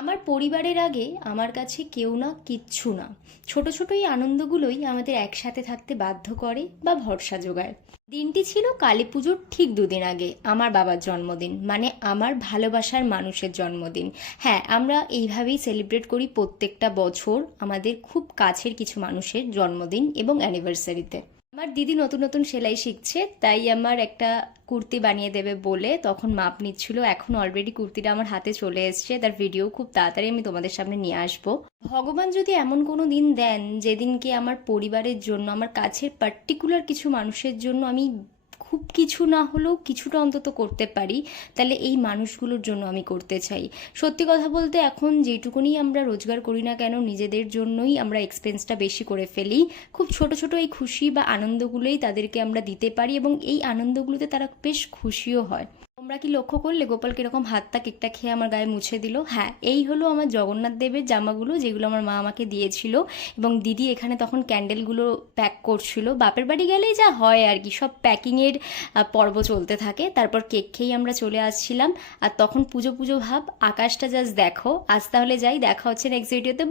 আমার পরিবারের আগে আমার কাছে কেউ না, কিচ্ছু না। ছোট ছোট এই আনন্দগুলোই আমাদের একসাথে থাকতে বাধ্য করে বা ভরসা যোগায়। দিনটি ছিল কালী পুজোর ঠিক দুদিন আগে, আমার বাবার জন্মদিন, মানে আমার ভালোবাসার মানুষের জন্মদিন। হ্যাঁ, আমরা এইভাবেই সেলিব্রেট করি প্রত্যেকটা বছর আমাদের খুব কাছের কিছু মানুষের জন্মদিন এবং অ্যানিভার্সারিতে। আমার দিদি নতুন নতুন সেলাই শিখছে, তাই আমার একটা কুর্তি বানিয়ে দেবে বলে তখন মাপ নিচ্ছিল। এখন অলরেডি কুর্তিটা আমার হাতে চলে এসেছে, তার ভিডিও খুব তাড়াতাড়ি আমি তোমাদের সামনে নিয়ে আসবো। ভগবান যদি এমন কোনো দিন দেন যেদিনকে আমার পরিবারের জন্য, আমার কাছের পার্টিকুলার কিছু মানুষের জন্য আমি খুব কিছু না হলেও কিছুটা অন্তত করতে পারি, তাহলে এই মানুষগুলোর জন্য আমি করতে চাই। সত্যি কথা বলতে এখন যেটুকুনি আমরা রোজগার করি না কেন, নিজেদের জন্যই আমরা এক্সপেন্সটা বেশি করে ফেলি। খুব ছোট ছোট এই খুশি বা আনন্দগুলোই তাদেরকে আমরা দিতে পারি এবং এই আনন্দগুলোতে তারা বেশ খুশিও হয়। তোমরা কি লক্ষ্য করলে গোপাল কিরকম হাতটা কেকটা খেয়ে আমার গায়ে মুছে দিল? হ্যাঁ, এই হলো আমার জগন্নাথ দেবের জামাগুলো, যেগুলো আমার মা আমাকে দিয়েছিল। এবং দিদি এখানে তখন ক্যান্ডেলগুলো প্যাক করছিল। বাপের বাড়ি গেলেই যা হয় আর কি, সব প্যাকিংয়ের পর্ব চলতে থাকে। তারপর কেক খেয়েই আমরা চলে আসছিলাম। আর তখন পুজো পুজো ভাব, আকাশটা জাস্ট দেখো। আজ তাহলে যাই, দেখা হচ্ছে নেক্সট ভিডিওতে।